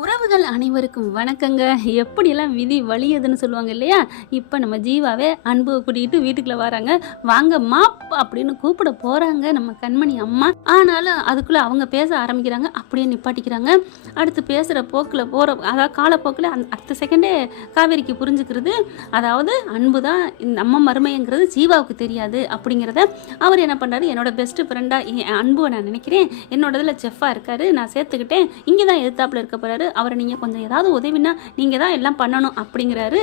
உறவுகள் அனைவருக்கும் வணக்கங்க. எப்படியெல்லாம் விதி வலியதுன்னு சொல்லுவாங்க இல்லையா? இப்போ நம்ம ஜீவாவே அன்பு கூட்டிகிட்டு வீட்டுக்குள்ளே வராங்க. வாங்க மாப் அப்படின்னு கூப்பிட போகிறாங்க நம்ம கண்மணி அம்மா. ஆனாலும் அதுக்குள்ளே அவங்க பேச ஆரம்பிக்கிறாங்க, அப்படியே நிப்பாட்டிக்கிறாங்க. அடுத்து பேசுகிற போக்கில் அதாவது காலப்போக்கில் அடுத்த செகண்டே காவேரிக்கு புரிஞ்சுக்கிறது. அதாவது அன்பு தான் இந்த அம்மா மருமைங்கிறது ஜீவாவுக்கு தெரியாது அப்படிங்கிறத அவர் என்ன பண்ணுறாரு, என்னோட பெஸ்ட்டு ஃப்ரெண்டாக அன்புவை நான் நினைக்கிறேன், என்னோட இதில் செஃப்பாக இருக்காரு, நான் சேர்த்துக்கிட்டேன், இங்கே தான் எதிர்த்தாப்பில் இருக்க போகிறாரு, அவரை நீங்கள் கொஞ்சம் ஏதாவது உதவினா நீங்கள் தான் எல்லாம் பண்ணணும் அப்படிங்கிறாரு.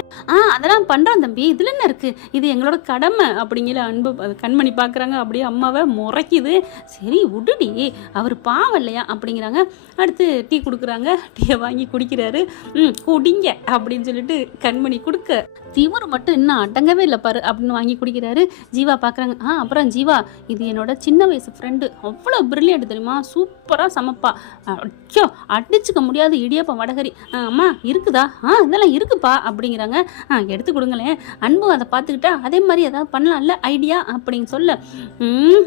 அதெல்லாம் பண்ணுறோம் தம்பி, இதில் என்ன இருக்குது, இது எங்களோட கடமை அப்படிங்கிற அன்பு கண்மணி பார்க்குறாங்க. அப்படியே அம்மாவை முறைக்குது. சரி விடுடி, அவர் பாவம் இல்லையா அப்படிங்கிறாங்க. அடுத்து டீ கொடுக்குறாங்க. டீயை வாங்கி குடிக்கிறாரு. குடிங்க அப்படின்னு சொல்லிட்டு கண்மணி கொடுக்க திமுரு மட்டும் இன்னும் அடங்கவே இல்லை பாரு அப்படின்னு வாங்கி குடிக்கிறாரு. ஜீவா பார்க்குறாங்க. அப்புறம் ஜீவா, இது என்னோட சின்ன வயசு ஃப்ரெண்டு, அவ்வளோ பிரில்லியன்ட் தெரியுமா, சூப்பராக சமைப்பா, ஐயோ அடிச்சுக்க முடியாது இடியப்பம் வடகரி. அம்மா இருக்குதா? இதெல்லாம் இருக்குப்பா அப்படிங்கிறாங்க. எடுத்து கொடுங்களேன். அன்பு அதை பார்த்துக்கிட்டா அதே மாதிரி ஏதாவது பண்ணலாம்ல ஐடியா அப்படின்னு சொல்ல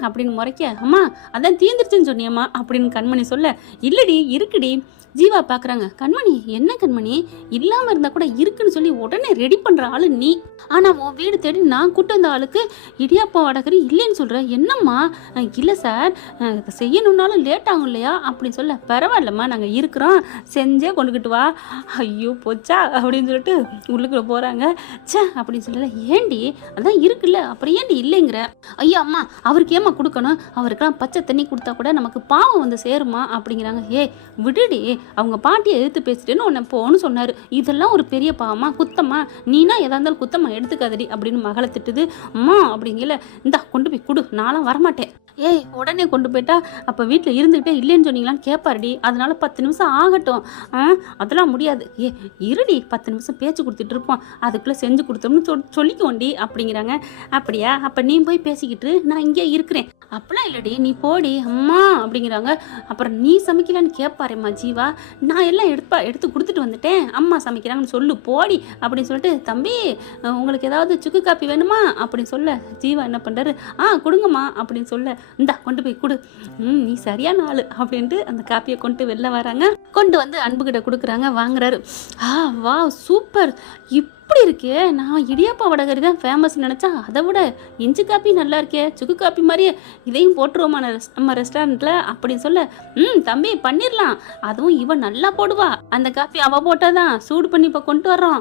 அப்படின்னு முறைக்க, அம்மா அதான் தீந்துருச்சுன்னு சொன்னியம்மா அப்படின்னு கண்மணி சொல்ல, இல்லடி இருக்குடி. ஜீவா பார்க்குறாங்க. கண்மணி என்ன கண்மணி, இல்லாமல் இருந்தால் கூட இருக்குன்னு சொல்லி உடனே ரெடி பண்ணுற ஆளு நீ, ஆனால் உன் வீடு தேடி நான் கூட்டு வந்த ஆளுக்கு இடியாப்பா வடகரி இல்லைன்னு சொல்கிறேன், என்னம்மா? இல்லை சார், செய்யணுன்னாலும் லேட் ஆகும் இல்லையா அப்படின்னு சொல்ல, பரவாயில்லம்மா நாங்கள் இருக்கிறோம், செஞ்சே கொண்டுக்கிட்டு வா. ஐயோ போச்சா அப்படின்னு சொல்லிட்டு உள்ளுக்குள்ள போகிறாங்க. சே அப்படின்னு சொல்லல, ஏண்டி அதான் இருக்குல்ல அப்புறம் ஏண்டி இல்லைங்கிற? ஐயா அம்மா அவருக்கு ஏமா கொடுக்கணும், அவருக்கெல்லாம் பச்சை தண்ணி கொடுத்தா கூட நமக்கு பாவம் வந்து சேருமா அப்படிங்கிறாங்க. விடுடி, அவங்க பாட்டியை எதிர்த்து பேசிட்டேன்னு உன்னை போன்னு சொன்னார், இதெல்லாம் ஒரு பெரிய பாவமா குத்தமா, நீனா எதா இருந்தாலும் குத்தமா எடுத்துக்காதடி அப்படின்னு மகளை திட்டுது. அம்மா அப்படிங்கல, இந்தா கொண்டு போய் கொடு, நான்லாம் வரமாட்டேன். உடனே கொண்டு போயிட்டா அப்போ வீட்டில் இருந்துக்கிட்டே இல்லைன்னு சொன்னீங்களான்னு கேட்பாருடி, அதனால 10 நிமிஷம் ஆகட்டும். அதெல்லாம் முடியாது. இருடி 10 நிமிஷம் பேச்சு கொடுத்துட்டு இருப்போம், அதுக்குள்ளே செஞ்சு கொடுத்தோம்னு சொல்லிக்கோண்டி அப்படிங்கிறாங்க. அப்படியா, அப்போ நீ போய் பேசிக்கிட்டு நான் இங்கே இருக்கிறேன். அப்படிலாம் இல்லடி, நீ போடி அம்மா அப்படிங்கிறாங்க. அப்புறம் நீ சமைக்கலான்னு கேட்பாரேம்மா ஜீவா, நான் எல்லாம் எடுத்து கொடுத்துட்டு வந்துட்டேன், அம்மா சமைக்கிறாங்கன்னு சொல்லு போடி அப்படின்னு சொல்லிட்டு, தம்பி உங்களுக்கு ஏதாவது சுக்கு காப்பி வேணுமா அப்படின்னு சொல்ல, ஜீவா என்ன பண்ணுறாரு, கொடுங்கம்மா அப்படின்னு சொல்ல, இந்தா கொண்டு போய் கொடு, நீ சரியான ஆளு அப்படின்ட்டு அந்த காப்பியை கொண்டு வெளில வராங்க. கொண்டு வந்து அன்புகிட்ட கொடுக்குறாங்க. வாங்குறாரு. வா சூப்பர், இப்படி இருக்கே, நான் இடியாப்பா வடகரி தான் ஃபேமஸ் நினச்சா, அதை விட இஞ்சி காப்பி நல்லா இருக்கே, சுக்கு காப்பி மாதிரியே, இதையும் போட்டுருவோமா நம்ம ரெஸ்டாரண்ட்டில் அப்படின்னு சொல்ல, தம்பி பண்ணிடலாம், அதுவும் இவன் நல்லா போடுவா, அந்த காப்பி அவள் போட்டால் தான் சூடு பண்ணி இப்போ கொண்டு வர்றோம்.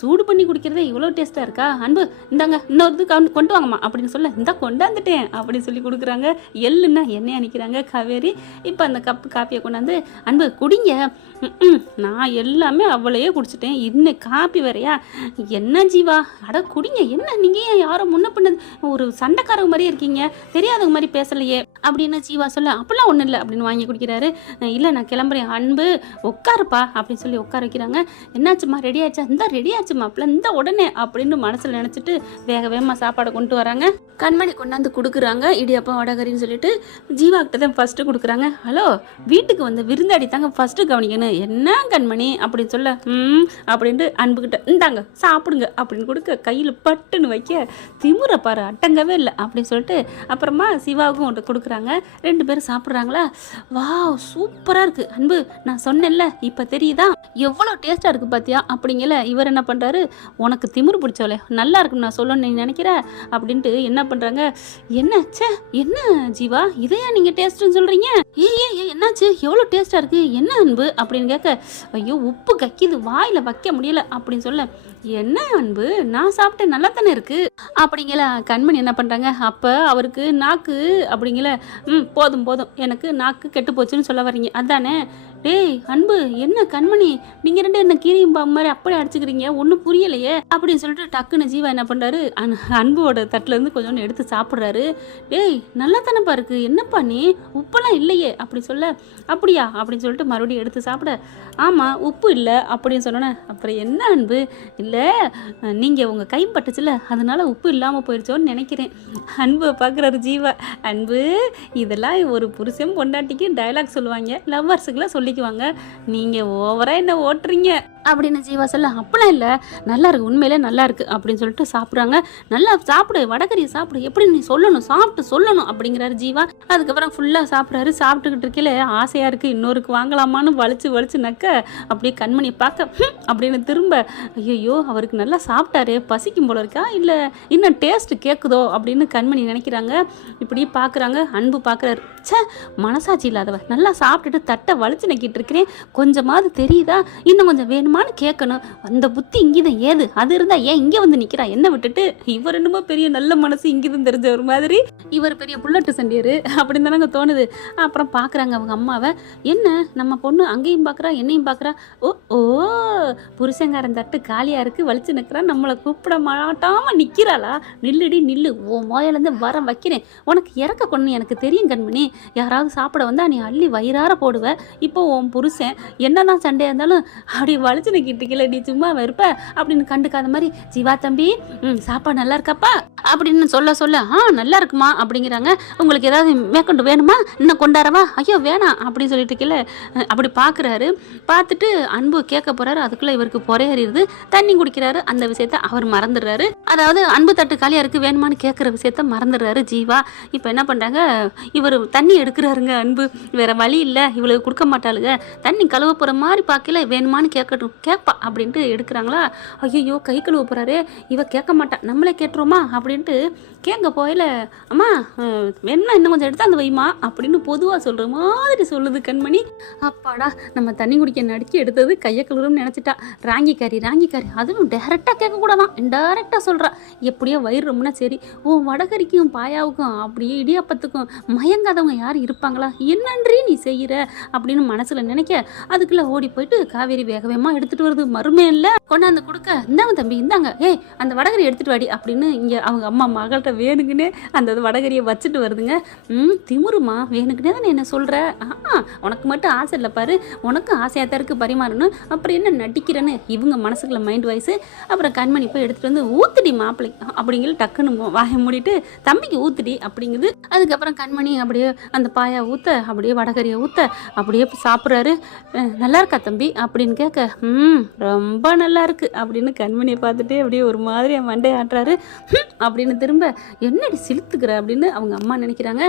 சூடு பண்ணி குடிக்கிறதே இவ்வளோ டேஸ்ட்டாக இருக்கா, அன்பு இந்தாங்க இன்னொரு கொண்டு வாங்கம்மா அப்படின்னு சொல்ல, இந்தா கொண்டாந்துட்டேன் அப்படின்னு சொல்லி கொடுக்குறாங்க. எள்ளுன்னா எண்ணெய் அணிக்கிறாங்க காவேரி. இப்போ அந்த கப்பு காப்பியை கொண்டாந்து, அன்பு குடிங்க, நான் எல்லாமே அவளையே குடிச்சிட்டேன், இன்னும் காப்பி வேறையா, என்ன ஜீவா அட குடிங்க, என்ன நீங்கள் ஏன் யாரோ முன்ன பண்ணது ஒரு சண்டைக்காரங்க மாதிரியே இருக்கீங்க, தெரியாதவங்க மாதிரி பேசலையே அப்படின்னு ஜீவா சொல்ல, அப்படிலாம் ஒன்றும் இல்லை அப்படின்னு வாங்கி குடிக்கிறாரு. இல்லை நான் கிளம்புறேன், அன்பு உட்காருப்பா அப்படின்னு சொல்லி உட்கார வைக்கிறாங்க. என்னாச்சுமா ரெடி ஆச்சா? இந்த ரெடி ஆச்சுமா அப்பலாம் இந்த உடனே அப்படின்னு மனசில் நினச்சிட்டு வேக வேகமாக சாப்பாடை கொண்டு வராங்க. கண்மணி கொண்டாந்து கொடுக்குறாங்க இடியாப்பம் வடகரின்னு சொல்லிட்டு, ஜீவா கிட்ட தான் ஃபஸ்ட்டு கொடுக்குறாங்க. ஹலோ, வீட்டுக்கு வந்து விருந்தாடி தாங்க ஃபஸ்ட்டு கவனிக்கணும், என்ன கண்மணி அப்படின்னு சொல்ல, அப்படின்ட்டு அன்புக்கிட்ட இந்தாங்க சாப்பிடுங்க அப்படின்னு கொடுக்க, கையில் பட்டுன்னு வைக்க, திமுற பாரு அட்டங்கவே இல்லை அப்படின்னு சொல்லிட்டு அப்புறமா சிவாவுக்கும் ஒன்று கொடுக்குறாங்க. 2 பேரும் சாப்பிட்றாங்களா. சூப்பராக இருக்குது அன்பு, நான் சொன்னேன்ல இப்போ தெரியுதா எவ்வளோ டேஸ்ட்டாக இருக்குது பார்த்தியா அப்படிங்கல. இவர் என்ன பண்ணுறாரு, உனக்கு திமுறு பிடிச்சவளே நல்லா இருக்குன்னு நான் சொல்லணும்னு நீ நினைக்கிற அப்படின்ட்டு என்ன பண்ணுறாங்க. என்ன ஜீவா இதையா நீங்கள் டேஸ்ட்டுன்னு சொல்கிறீங்க? என்னாச்சு, எவ்வளோ டேஸ்ட்டாக இருக்குது என்ன அன்பு அப்படின்னு கேட்க, ஐயோ உப்பு கக்கிது வாயில் வைக்க முடியல அப்படின்னு சொல்ல, என்ன அன்பு நான் சாப்பிட்டேன் நல்லா தானே இருக்கு அப்படிங்கல. கண்மணி என்ன பண்ணுறாங்க, அப்போ அவருக்கு நாக்கு அப்படிங்கல, போதும் எனக்கு நாக்கு கெட்டு போச்சுன்னு சொல்ல வரீங்க அதானே? டேய் அன்பு என்ன கண்மணி நீங்கள் 2 என்ன கீரியும் பாம்பு மாதிரி அப்படி அடிச்சுக்கிறீங்க, ஒன்றும் புரியலையே அப்படின்னு சொல்லிட்டு டக்குன்னு ஜீவா என்ன பண்ணுறாரு, அன்புவோட தட்டிலேருந்து கொஞ்சோண்டு எடுத்து சாப்பிட்றாரு. டேய் நல்லா தானேப்பா இருக்குது, என்னப்பா நீ உப்பெல்லாம் இல்லையே அப்படி சொல்ல, அப்படியா அப்படின்னு சொல்லிட்டு மறுபடியும் எடுத்து சாப்பிட, ஆமாம் உப்பு இல்லை அப்படின்னு சொன்னோன்னே, அப்புறம் என்ன அன்பு, இல்லை நீங்கள் உங்கள் கை பட்டுச்சுல அதனால உப்பு இல்லாமல் போயிடுச்சோன்னு நினைக்கிறேன். அன்பை பார்க்குறாரு ஜீவா. அன்பு இதெல்லாம் ஒரு புருஷன் பொண்டாட்டிக்கு டைலாக் சொல்லுவாங்க, லவ்வர்ஸுக்கெல்லாம் சொல்லிக்குவாங்க, நீங்கள் ஓவராக என்ன ஓட்டுறீங்க அப்படின்னு ஜீவா சொல்ல, அப்படிலாம் இல்லை, நல்லா இருக்கு, உண்மையிலே நல்லா இருக்கு அப்படின்னு சொல்லிட்டு சாப்பிட்றாங்க. நல்லா சாப்பிடு, வடகரியை சாப்பிடு, எப்படி நீ சொல்லணும், சாப்பிட்டு சொல்லணும் அப்படிங்கிறாரு ஜீவா. அதுக்கப்புறம் ஃபுல்லாக சாப்பிட்றாரு. சாப்பிட்டுக்கிட்டு இருக்கல ஆசையாக இருக்குது, இன்னொருக்கு வாங்கலாமான்னு வலிச்சு வலிச்சு நக்க அப்படியே கண்மணி பார்க்க அப்படின்னு திரும்ப, ஐயோ அவருக்கு நல்லா சாப்பிட்டாரு, பசிக்கும் போல இருக்கா இல்லை இன்னும் டேஸ்ட்டு கேட்குதோ அப்படின்னு கண்மணி நினைக்கிறாங்க. இப்படி பார்க்குறாங்க. அன்பு பார்க்குறாரு, சே மனசாட்சி இல்லாதவ, நல்லா சாப்பிட்டுட்டு தட்டை வலிச்சு நக்கிட்டு இருக்கிறேன், கொஞ்சமாவது தெரியுதா, இன்னும் கொஞ்சம் வேணுமான்னு கேட்கணும், அந்த புத்தி இங்கேதான் ஏது, அது இருந்தால் ஏன் இங்கே வந்து நிற்கிறா என்ன விட்டுட்டு, இவர் என்னமோ பெரிய நல்ல மனசு இங்கேதான் தெரிஞ்ச ஒரு மாதிரி, இவர் பெரிய புல்லட்டு சண்டியர் அப்படின்னு தானங்க தோணுது. அப்புறம் பார்க்குறாங்க அவங்க அம்மாவை, என்ன நம்ம பொண்ணு அங்கேயும் பார்க்குறா என்னையும் பார்க்குறா, ஓ ஓ புருஷங்காரன் தட்டு காலியாக இருக்குது வலிச்சு நிற்கிறா, நம்மளை கூப்பிட மாட்டாமல் நிற்கிறாளா, நில்லுடி நில்லு, ஓ மோயிலேருந்து வர வைக்கிறேன், உனக்கு இறக்க கொண்டு எனக்கு தெரியும் கண்மணி, யாராவது சாப்பிட வந்தால் நீ அள்ளி வயிறார போடுவ, இப்போ உன் புருஷன் என்னதான் சண்டையாக இருந்தாலும் அப்படி வலிச்சு நிற்கிட்டு நீ சும்மா இருப்ப அப்படின்னு கண்டுக்காத மாதிரி, ஜீவா தம்பி சாப்பாடு நல்லா இருக்காப்பா அப்படின்னு சொல்ல சொல்ல, நல்லா இருக்குமா அப்படிங்கிறாங்க. உங்களுக்கு ஏதாவது மேற்கொண்டு வேணுமா, இன்னும் கொண்டாடவா, ஐயோ வேணாம் அப்படின்னு சொல்லிட்டு இருக்கல. அப்படி பார்க்குறாரு. பார்த்துட்டு அன்பு கேட்க போகிறாரு. அதுக்குள்ளே இவருக்கு பொறையறிது, தண்ணி குடிக்கிறாரு. அந்த விஷயத்த அவர் மறந்துடுறாரு. அதாவது அன்பு தட்டு காலியாக இருக்குது வேணுமான்னு கேட்குற விஷயத்த மறந்துடுறாரு ஜீவா. இப்போ என்ன பண்ணுறாங்க, இவர் தண்ணி எடுக்கிறாருங்க. அன்பு வேற வழி இல்லை, இவளுக்கு கொடுக்க மாட்டாளுங்க, தண்ணி கழுவ போகிற மாதிரி பார்க்கல, வேணுமான்னு கேட்பா அப்படின்ட்டு எடுக்கிறாங்களா. ஐயோ கை கழுவ போகிறாரு, இவ கேட்க மாட்டா, நம்மளே கேட்டுருவோமா அப்படின்ட்டு கேட்க போயில, அம்மா வேணும்னா இன்னும் கொஞ்சம் எடுத்து அந்த வைமா அப்படின்னு பொதுவாக சொல்கிற மாதிரி சொல்லுது கண்மணி. அப்பாடா நம்ம தண்ணி குடிக்க நடிக்க எடுத்தது கையை கழுவுறோம்னு நினச்சிட்டா. ராங்கிக்காரி அதுவும் டேரெக்டாக கேட்கக்கூடாதான், இன்டைரக்டாக சொல்கிறா. எப்படியோ வயிறு ரொம்பனா சரி, ஓ வடகரிக்கும் பாயாவுக்கும் அப்படியே இடியாப்பத்துக்கும் மயங்காதவங்க யார் இருப்பாங்களா, என்னன்றி நீ செய்கிற அப்படின்னு மனசில் நினைக்க, அதுக்குள்ளே ஓடி போயிட்டு காவேரி வேக வேகமாக எடுத்துகிட்டு வருது. மறுமே இல்லை கொண்டாந்து கொடுக்க, இந்தாங்க தம்பி இந்தாங்க, ஏய் அந்த வடகரி எடுத்துகிட்டு வாடி அப்படின்னு இங்கே அவங்க அம்மா மகள்கிட்ட வேணுக்குன்னே அந்த வடகரியை வச்சுட்டு வருதுங்க. திமுருமா வேணுக்குன்னே தானே என்ன சொல்கிற, உனக்கு மட்டும் ஆசை இல்லை பாரு, உனக்கும் ஆசையாக தான் இருக்குது பரிமாறணும், அப்புறம் என்ன நடிக்கிறேன்னு இவங்க மனசுக்குள்ள மைண்ட் வாய்ஸு. அப்புறம் கண்மணி போய் எடுத்துகிட்டு வந்து ஊத்துடி மாப்பிள்ளை அப்படிங்கிற டக்குன்னு வாயை மூடிட்டு தம்பிக்கு ஊத்துடி அப்படிங்குது. அதுக்கப்புறம் கண்மணி அப்படியே அந்த பாயா ஊற்ற, அப்படியே வடகரியை ஊற்ற, அப்படியே சாப்பிட்றாரு. நல்லா இருக்கா தம்பி அப்படின்னு கேட்க, ரொம்ப நல்லா இருக்கு அப்படின்னு கண்மணியை பார்த்துட்டு அப்படியே ஒரு மாதிரி மண்டை ஆட்டுறாரு. அப்படின்னு திரும்ப, என்னடி சிலுத்துக்கிற அப்படின்னு அவங்க அம்மா நினைக்கிறாங்க.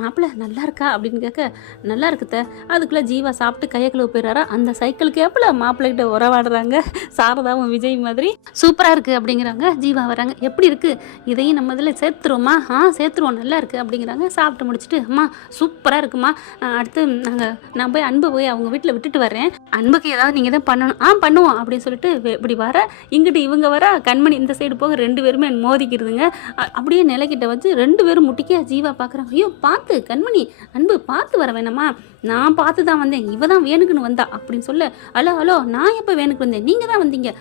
மாப்பிள்ளை நல்லா இருக்கா அப்படின்னு கேட்க, நல்லா இருக்குத்த. அதுக்குள்ளே ஜீவா சாப்பிட்டு கையை கழுவ போயிடுறாரா. அந்த சைக்கிளுக்கு எப்பல மாப்பிள்ளைகிட்ட உறவாடுறாங்க சாரதாவும் விஜய் மாதிரி. சூப்பராக இருக்குது அப்படிங்கிறாங்க. ஜீவா வராங்க, எப்படி இருக்குது, இதையும் நம்ம இதில் சேர்த்துருவோமா, சேர்த்துருவோம் நல்லா இருக்குது அப்படிங்கிறாங்க. சாப்பிட்டு முடிச்சுட்டு, அம்மா சூப்பராக இருக்குமா, அடுத்து நான் போய் அன்பு போய் அவங்க வீட்டில் விட்டுட்டு வரேன், அன்புக்கு ஏதாவது நீங்கள் தான் பண்ணணும், பண்ணுவோம் அப்படின்னு சொல்லிட்டு இப்படி வர, இங்கிட்டு இவங்க வர, கண்மணி இந்த சைடு போக, ரெண்டு பேருமே மோதிக்கிறதுங்க. அப்படியே நிலைக்கிட்ட வச்சு ரெண்டு பேரும் முட்டிக்க ஜீவா பார்க்குறாங்க. ஐயோ பார்த்து கண்மணி, அன்பு பார்த்து வர வேணாமா, நான் பார்த்து தான் வந்தேன், இவ தான் வேணுக்குன்னு வந்தா அப்படின்னு சொல்ல, ஹலோ நான் எப்போ வேணுக்கு வந்தேன், நீங்கள் தான் வந்தீங்க,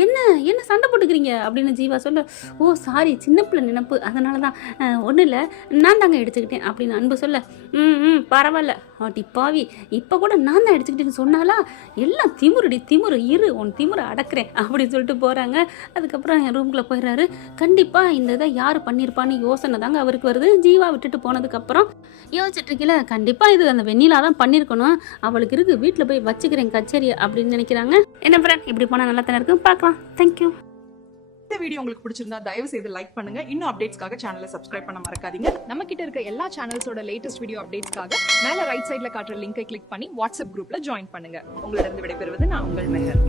என்ன சண்டை போட்டுக்கிறீங்க அப்படின்னு ஜீவா சொல்ல, ஓ சாரி சின்ன பிள்ளை நினப்பு, அதனால தான், ஒன்றும் இல்லை நான் தாங்க எடுத்துக்கிட்டேன் அப்படின்னு அன்பு சொல்ல, பரவாயில்ல ஆட்டி பாவி, இப்போ கூட நான் தான் எடுத்துக்கிட்டேன்னு சொன்னாலா, எல்லாம் திமுரு இரு உன் திமுறை அடக்கிறேன் அப்படின்னு சொல்லிட்டு போகிறாங்க. அதுக்கப்புறம் என் ரூம்குள்ளே போயிடுறாரு. கண்டிப்பாக இந்த இதை யார் பண்ணியிருப்பான்னு யோசனை தாங்க அவருக்கு வருது. ஜீவா விட்டுட்டு போனதுக்கப்புறம் யோசிச்சுட்டு இருக்கல, கண்டிப்பாக இது அந்த வெண்ணிலா தான் பண்ணியிருக்கணும், அவளுக்கு இருக்கு, வீட்டில் போய் வச்சுக்கிறேன் கச்சேரி அப்படின்னு நினைக்கிறாங்க. என்ன ஃப்ரெண்ட் இப்படி போனால் நல்லா தானே இருக்கும், பார்க்கலாம். தேங்க்யூ. இந்த வீடியோ உங்களுக்கு பிடிச்சிருந்தா தயவு செய்து லைக் பண்ணுங்க. இன்னும் அப்டேட்ஸ்க்காக சேனலை சப்ஸ்கிரைப் பண்ண மறக்காதீங்க. நம்ம கிட்ட இருக்க எல்லா சேனல்ஸோட லேட்டஸ்ட் வீடியோ அப்டேட்ஸ்க்காக மேல ரைட் சைடுல காட்டுற லிங்கை கிளிக் பண்ணி வாட்ஸ்அப் குரூப்ல ஜாயின் பண்ணுங்க. உங்களிடம் விடைபெறுவது நான் உங்கள் மெஹர்.